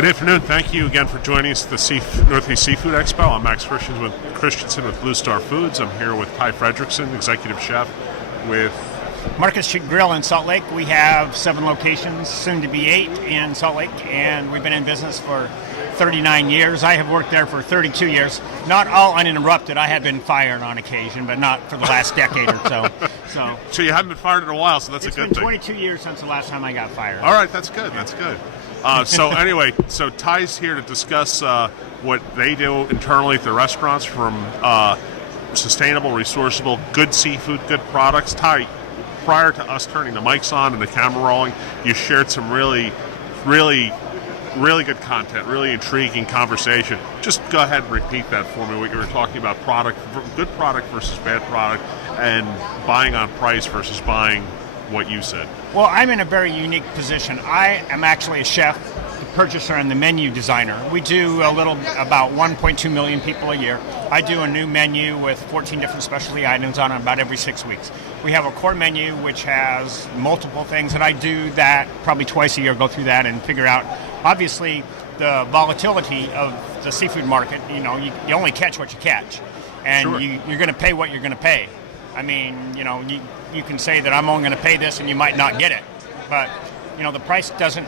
Good afternoon. Thank you again for joining us at the Northeast Seafood Expo. I'm Max Christensen with Blue Star Foods. I'm here with Ty Fredrickson, Executive Chef with Market Street Grill in Salt Lake. We have 7 locations, soon to be 8 in Salt Lake, and we've been in business for 39 years. I have worked there for 32 years. Not all uninterrupted. I have been fired on occasion, but not for the last decade or so. So you haven't been fired in a while, so that's a good thing. It's been 22 years since the last time I got fired. All right, that's good. That's good. So anyway, Ty's here to discuss what they do internally at the restaurants from sustainable, resourceable, good seafood, good products. Ty, prior to us turning the mics on and the camera rolling, you shared some really good content, really intriguing conversation. Just go ahead and repeat that for me, what you were talking about, good product versus bad product, and buying on price versus buying what you said. Well, I'm in a very unique position. I am actually a chef, the purchaser, and the menu designer. We do about 1.2 million people a year. I do a new menu with 14 different specialty items on it about every 6 weeks. We have a core menu which has multiple things, and I do that probably twice a year, go through that and figure out, obviously, the volatility of the seafood market. You know, you only catch what you catch, and Sure. you're going to pay what you're going to pay. I mean, you can say that I'm only going to pay this, and you might not get it, but the price doesn't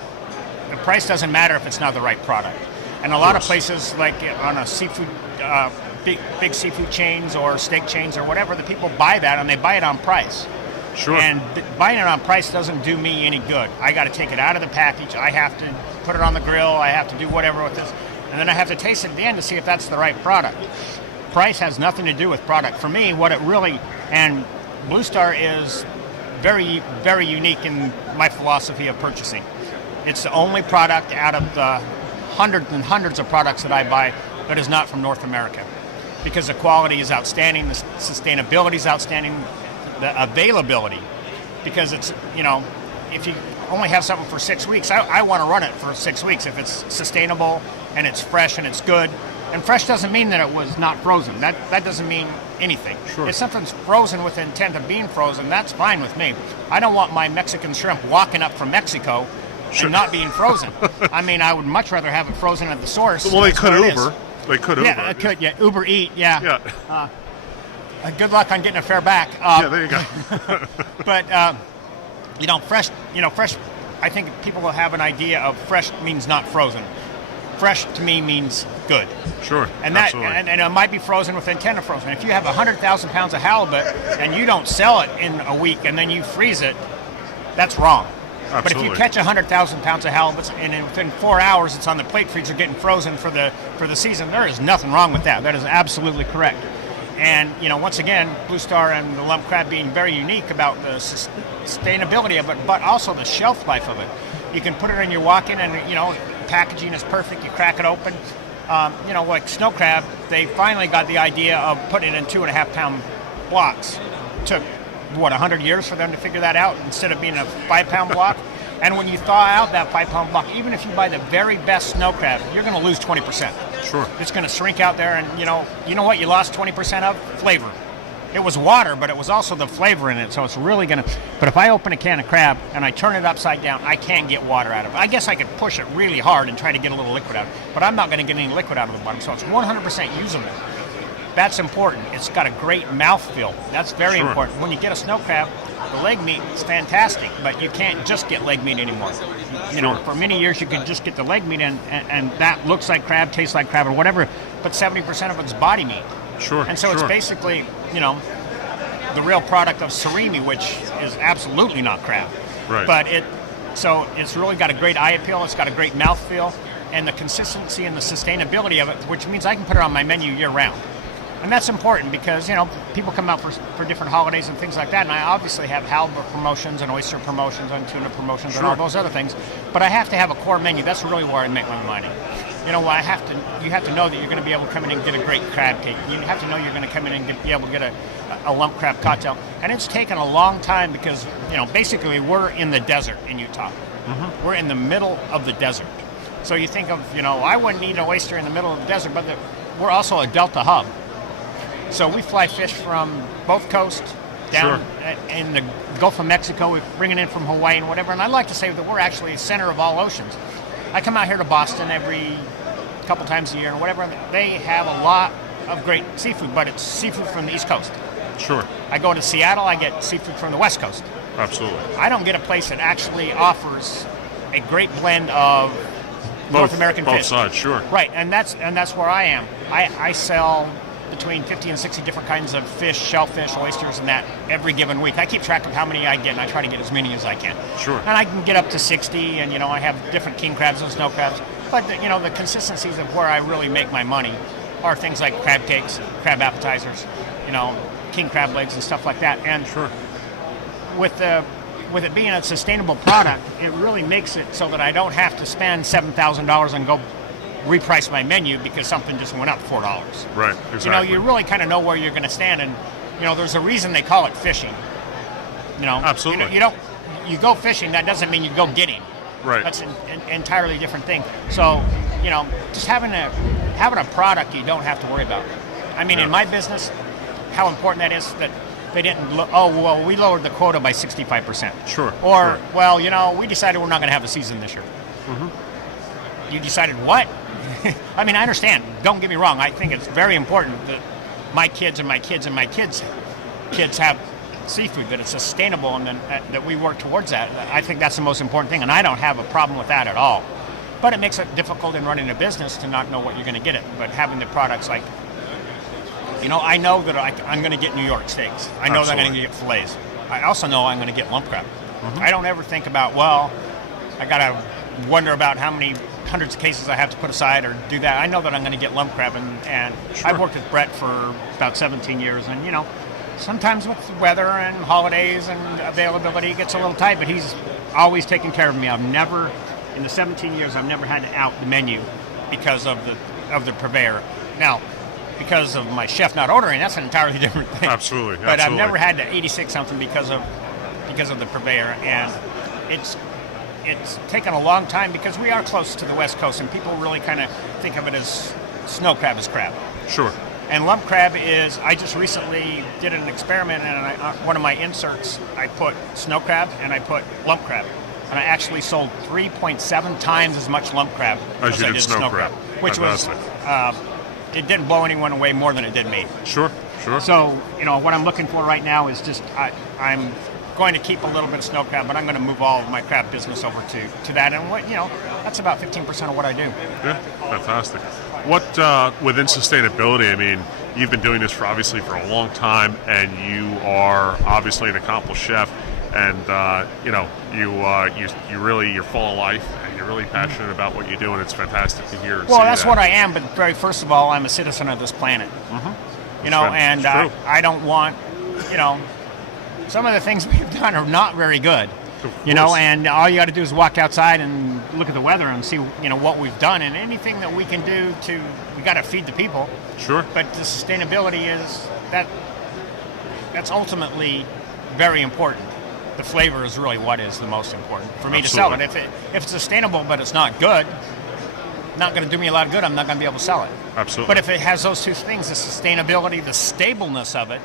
matter if it's not the right product. And a lot of places, like on a seafood, big seafood chains or steak chains or whatever, the people buy that and they buy it on price. Sure. And buying it on price doesn't do me any good. I got to take it out of the package. I have to put it on the grill. I have to do whatever with this, and then I have to taste it at the end to see if that's the right product. Price has nothing to do with product. For me, and Blue Star is very, very unique in my philosophy of purchasing. It's the only product out of the hundreds and hundreds of products that I buy that is not from North America, because the quality is outstanding, the sustainability is outstanding, the availability, because it's, if you only have something for 6 weeks, I want to run it for 6 weeks if it's sustainable and it's fresh and it's good. And fresh doesn't mean that it was not frozen. That doesn't mean anything. Sure. If something's frozen with the intent of being frozen, that's fine with me. I don't want my Mexican shrimp walking up from Mexico Sure. and not being frozen. I mean, I would much rather have it frozen at the source. Well, they That's could what it Uber. is. They could Uber. Yeah, it could. Yeah, Uber Eat. Yeah. Yeah. Good luck on getting a fare back. Yeah, there you go. But fresh. Fresh. I think people will have an idea of fresh means not frozen. Fresh to me means good. Sure. And absolutely. and it might be frozen with intent of frozen. If you have 100,000 pounds of halibut and you don't sell it in a week and then you freeze it, that's wrong. Absolutely. But if you catch 100,000 pounds of halibut and within 4 hours it's on the plate freezer getting frozen for the season, there is nothing wrong with that. That is absolutely correct. And once again, Blue Star and the lump crab being very unique about the sustainability of it, but also the shelf life of it. You can put it in your walk-in, and packaging is perfect. You crack it open. Like snow crab, they finally got the idea of putting it in 2.5-pound blocks. It took 100 years for them to figure that out instead of being a 5-pound block. And when you thaw out that 5-pound block, even if you buy the very best snow crab, you're going to lose 20%. Sure. It's going to shrink out there, and you know what you lost 20% of? Flavor. It was water, but it was also the flavor in it, so it's really going to... But if I open a can of crab and I turn it upside down, I can't get water out of it. I guess I could push it really hard and try to get a little liquid out, but I'm not going to get any liquid out of the bottom, so it's 100% usable. That's important. It's got a great mouthfeel. That's very Sure. important. When you get a snow crab, the leg meat is fantastic, but you can't just get leg meat anymore. For many years you could just get the leg meat and that looks like crab, tastes like crab or whatever, but 70% of it's body meat. Sure. And so it's basically, the real product of surimi, which is absolutely not crab. Right. But it's really got a great eye appeal, it's got a great mouthfeel, and the consistency and the sustainability of it, which means I can put it on my menu year round. And that's important because, people come out for different holidays and things like that, and I obviously have halibut promotions and oyster promotions and tuna promotions and all those other things, but I have to have a core menu. That's really where I make my money. You have to know that you're going to be able to come in and get a great crab cake. You have to know you're going to come in and be able to get a lump crab cocktail. And it's taken a long time because, basically we're in the desert in Utah. Mm-hmm. We're in the middle of the desert. So you think of, I wouldn't eat an oyster in the middle of the desert, but we're also a delta hub. So we fly fish from both coasts down in the Gulf of Mexico. We bring it in from Hawaii and whatever. And I like to say that we're actually the center of all oceans. I come out here to Boston every couple times a year or whatever. They have a lot of great seafood, but it's seafood from the East Coast. Sure. I go to Seattle, I get seafood from the West Coast. Absolutely. I don't get a place that actually offers a great blend of North American both fish. sides, sure. Right, and that's where I am. I sell between 50 and 60 different kinds of fish, shellfish, oysters, and that every given week. I keep track of how many I get, and I try to get as many as I can. Sure. And I can get up to 60, and I have different king crabs and snow crabs. But the consistencies of where I really make my money are things like crab cakes, crab appetizers, king crab legs and stuff like that. And sure. With it being a sustainable product, it really makes it so that I don't have to spend $7,000 and go reprice my menu because something just went up $4. Right, exactly. You really kind of know where you're going to stand, and there's a reason they call it fishing. Absolutely. You go fishing, that doesn't mean you go getting. Right. That's an entirely different thing. So, just having a product you don't have to worry about. I mean, in my business, how important that is that they didn't we lowered the quota by 65%. Sure. Or, sure. We decided we're not going to have a season this year. Mm-hmm. You decided what? I mean, I understand. Don't get me wrong. I think it's very important that my kids and my kids and my kids' kids have seafood, that it's sustainable, and then that we work towards that. I think that's the most important thing, and I don't have a problem with that at all. But it makes it difficult in running a business to not know what you're going to get it. But having the products like, I know that I'm going to get New York steaks. I know that I'm going to get fillets. I also know I'm going to get lump crab. Mm-hmm. I don't ever think about, I got to wonder about how many hundreds of cases I have to put aside or do that. I know that I'm going to get lump crab, and sure. I've worked with Brett for about 17 years, and sometimes with the weather and holidays and availability it gets a little tight, but he's always taken care of me. In the 17 years, I've never had to out the menu because of the purveyor. Now, because of my chef not ordering, that's an entirely different thing. Absolutely. But I've never had to 86 something because of the purveyor, and it's taken a long time because we are close to the West Coast, and people really kind of think of it as snow crab as crab. Sure. And lump crab is, I just recently did an experiment, and one of my inserts, I put snow crab and I put lump crab. And I actually sold 3.7 times as much lump crab as I did snow crab. Which Fantastic. Was, it didn't blow anyone away more than it did me. Sure. So, what I'm looking for right now is just, I'm going to keep a little bit of snow crab, but I'm going to move all of my crab business over to that. And that's about 15% of what I do. Yeah, fantastic. What within sustainability? I mean, you've been doing this for a long time, and you are obviously an accomplished chef, and you're full of life, and you're really passionate about what you do, and it's fantastic to hear. Well, that's what I am. But first of all, I'm a citizen of this planet. Mm-hmm. And I don't want some of the things we've done are not very good. And all you got to do is walk outside and look at the weather and see, what we've done, and anything that we can do we got to feed the people. Sure. But the sustainability is that's ultimately very important. The flavor is really what is the most important for me to sell it. If it's sustainable but it's not good, not going to do me a lot of good. I'm not going to be able to sell it. Absolutely. But if it has those two things, the sustainability, the stableness of it,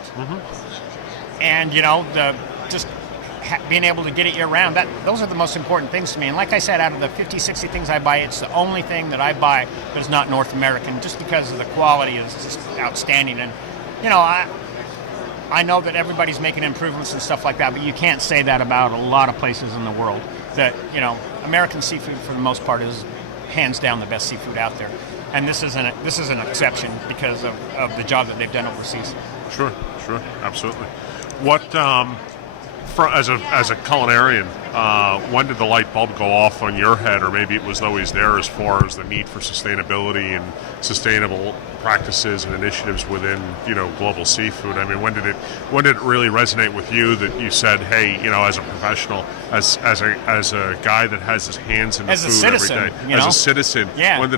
and being able to get it year round, those are the most important things to me. And like I said, out of the 50, 60 things I buy, it's the only thing that I buy that's not North American, just because the quality is just outstanding. And I know that everybody's making improvements and stuff like that, but you can't say that about a lot of places in the world. That American seafood for the most part is hands down the best seafood out there, and this is an exception because of the job that they've done overseas. Sure, absolutely. What as a culinarian, when did the light bulb go off on your head, or maybe it was always there as far as the need for sustainability and sustainable practices and initiatives within global seafood? I mean, when did it really resonate with you that you said, hey, as a professional, as a guy that has his hands in the food citizen, every day, as a citizen, yeah. When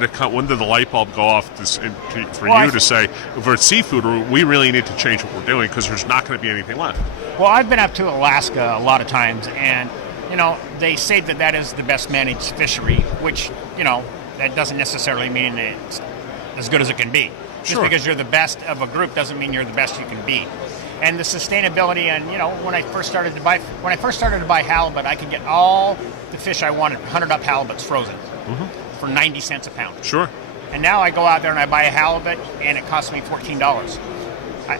did the light bulb go off to say, for seafood, we really need to change what we're doing because there's not going to be anything left? Well, I've been up to Alaska a lot of times, and they say that is the best managed fishery, which that doesn't necessarily mean it's as good as it can be. Just because you're the best of a group doesn't mean you're the best you can be. And the sustainability, and when I first started to buy halibut, I could get all the fish I wanted, 100 up halibuts frozen. for 90 cents a pound. Sure. And now I go out there and I buy a halibut, and it costs me $14.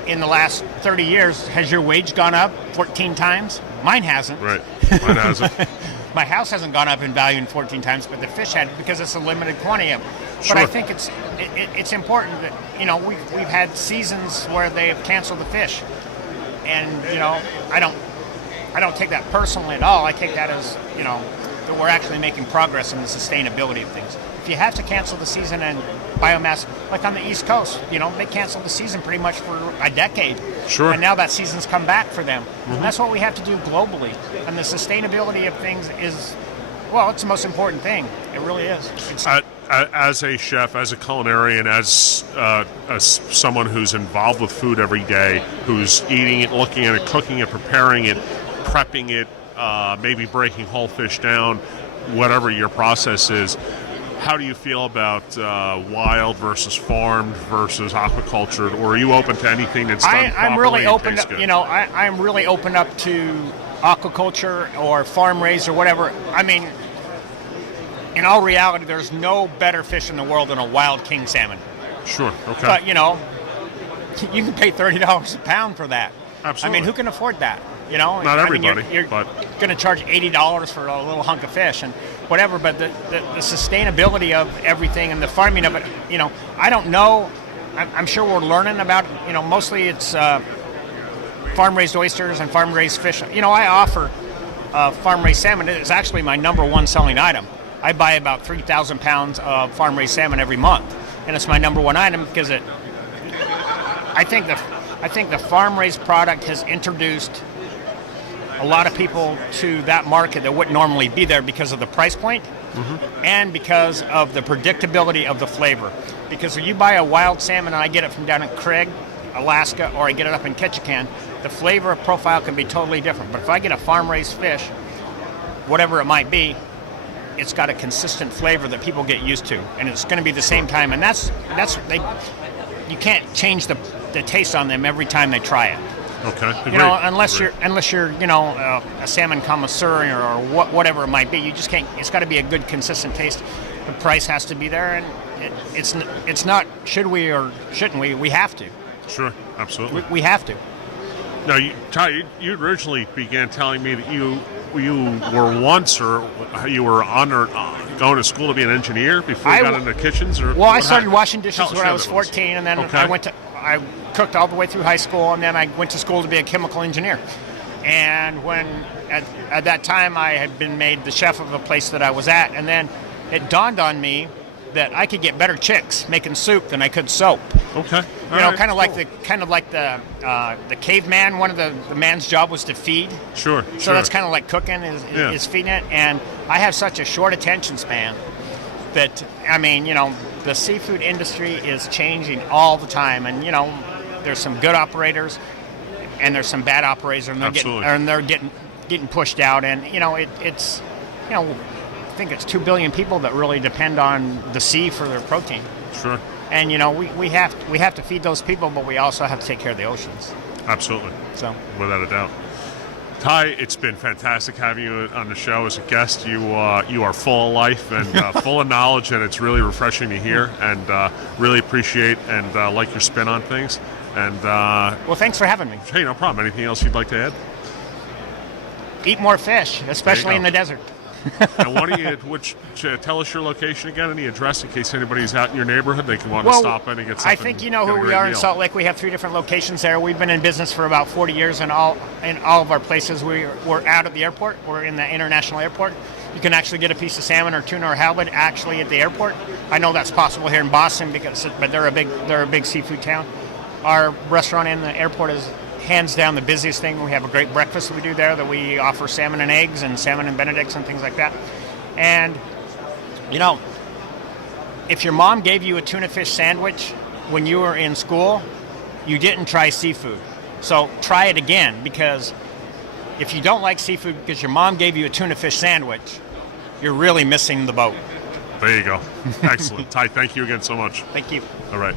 In the last 30 years, has your wage gone up 14 times? Mine hasn't. Right. Mine hasn't. My house hasn't gone up in value in 14 times, but the fish had, because it's a limited quantity of them. Sure. But I think it's important that, you know, we've had seasons where they have canceled the fish. And, you know, I don't take that personally at all. I take that as, you know, that we're actually making progress in the sustainability of things. If you have to cancel the season and biomass, like on the East Coast, you know, they canceled the season pretty much for a decade. Sure. And now that season's come back for them. Mm-hmm. And that's what we have to do globally. And the sustainability of things is, well, it's the most important thing. It really is. As a chef, as a culinarian, as someone who's involved with food every day, who's eating it, looking at it, cooking it, preparing it, prepping it, maybe breaking whole fish down, whatever your process is, how do you feel about wild versus farmed versus aquaculture, or are you open to anything that's done properly? I'm really open. Good? You know, I'm really open up to aquaculture or farm raised or whatever. I mean, in all reality, there's no better fish in the world than a wild king salmon. Sure. Okay. But you know, you can pay $30 a pound for that. Absolutely. I mean, who can afford that? You know, not everybody. You're but going to charge $80 for a little hunk of fish and whatever. But the sustainability of everything and the farming of it, you know, I don't know. I'm sure we're learning about. You know, mostly it's farm-raised oysters and farm-raised fish. You know, I offer farm-raised salmon. It's actually my number one selling item. I buy about 3,000 pounds of farm-raised salmon every month, and it's my number one item because it. I think the farm-raised product has introduced a lot of people to that market that wouldn't normally be there because of the price point, mm-hmm. and because of the predictability of the flavor. Because when you buy a wild salmon, and I get it from down in Craig, Alaska, or I get it up in Ketchikan, the flavor profile can be totally different. But if I get a farm-raised fish, whatever it might be, it's got a consistent flavor that people get used to, and it's going to be the same time. And you can't change the taste on them every time they try it. Okay. Agreed. You know, unless you're you know a salmon connoisseur or whatever it might be, you just can't. It's got to be a good, consistent taste. The price has to be there, and it's not. Should we or shouldn't we? We have to. Sure, absolutely. We have to. Now, Ty, you originally began telling me that you were once, or you were going to school to be an engineer before you got into kitchens, or well, I started washing dishes when I was 14, was. and then Okay. I cooked all the way through high school, and then I went to school to be a chemical engineer. And when at that time I had been made the chef of the place that I was at, and then it dawned on me that I could get better chicks making soup than I could soap. Okay. You know, kind of like the caveman. One of the man's job was to feed. Sure. So that's kind of like cooking is feeding it. And I have such a short attention span that, I mean, you know, the seafood industry is changing all the time. And, you know, there's some good operators and there's some bad operators, and they're getting pushed out. And, you know, it's, you know, I think it's 2 billion people that really depend on the sea for their protein. Sure. And, you know, we have to feed those people, but we also have to take care of the oceans. Absolutely. So, without a doubt. Ty, it's been fantastic having you on the show as a guest. You are full of life and full of knowledge, and it's really refreshing to hear, and really appreciate and like your spin on things. And well, thanks for having me. Hey, no problem. Anything else you'd like to add? Eat more fish, especially in the desert. And what do you? Tell us your location again and the address in case anybody's out in your neighborhood. They can want to stop in and get something. I think you know who we are in Salt Lake. We have 3 different locations there. We've been in business for about 40 years, and all of our places we're out at the airport. We're in the international airport. You can actually get a piece of salmon or tuna or halibut actually at the airport. I know that's possible here in Boston but they're a big seafood town. Our restaurant in the airport is hands down the busiest thing. We have a great breakfast that we do there, that we offer salmon and eggs and salmon and Benedicts and things like that. And, you know, if your mom gave you a tuna fish sandwich when you were in school, you didn't try seafood. So try it again, because if you don't like seafood because your mom gave you a tuna fish sandwich, you're really missing the boat. There you go. Excellent. Ty, thank you again so much. Thank you. All right.